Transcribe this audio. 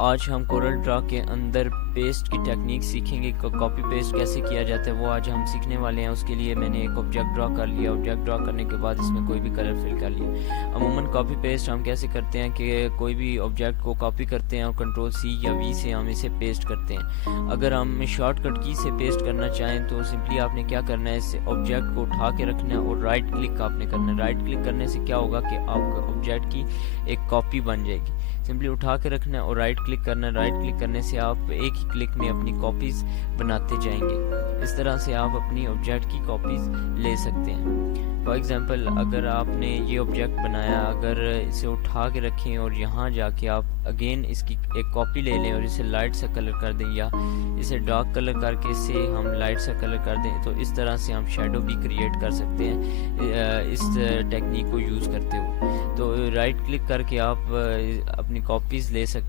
आज हम Corel Draw के अंदर पेस्ट की टेक्निक सीखेंगे। कॉपी पेस्ट कैसे किया जाता है वो आज हम सीखने वाले हैं। उसके लिए मैंने एक ऑब्जेक्ट ड्रा कर लिया। ऑब्जेक्ट ड्रा करने के बाद इसमें कोई भी कलर फिल कर लिया। अमूमन कॉपी पेस्ट हम कैसे करते हैं कि कोई भी ऑब्जेक्ट को कॉपी करते हैं और कंट्रोल सी या वी से हम इसे पेस्ट करते हैं। अगर हम शॉर्टकट की से पेस्ट करना चाहें तो सिंपली आपने क्या करना है, इस ऑब्जेक्ट को उठा के रखना है और राइट क्लिक आपने करना है। राइट क्लिक करने से क्या होगा कि आपका ऑब्जेक्ट की एक कॉपी बन जाएगी। सिंपली उठा के रखना है और राइट क्लिक करना है। राइट क्लिक करने से आप एक ही क्लिक में अपनी कॉपीज बनाते जाएंगे। इस तरह से आप अपनी ऑब्जेक्ट की कॉपीज ले सकते हैं। फॉर एग्जांपल अगर आपने ये ऑब्जेक्ट बनाया, अगर इसे उठा के रखें और यहाँ जाके आप अगेन इसकी एक कॉपी ले लें और इसे लाइट सा कलर कर दें या इसे डार्क कलर करके इसे हम लाइट सा कलर कर दें, तो इस तरह से हम शेडो भी क्रिएट कर सकते हैं इस टेक्निक को यूज़ करते हुए। तो राइट क्लिक करके आप अपनी कॉपीज़ ले सकते हैं।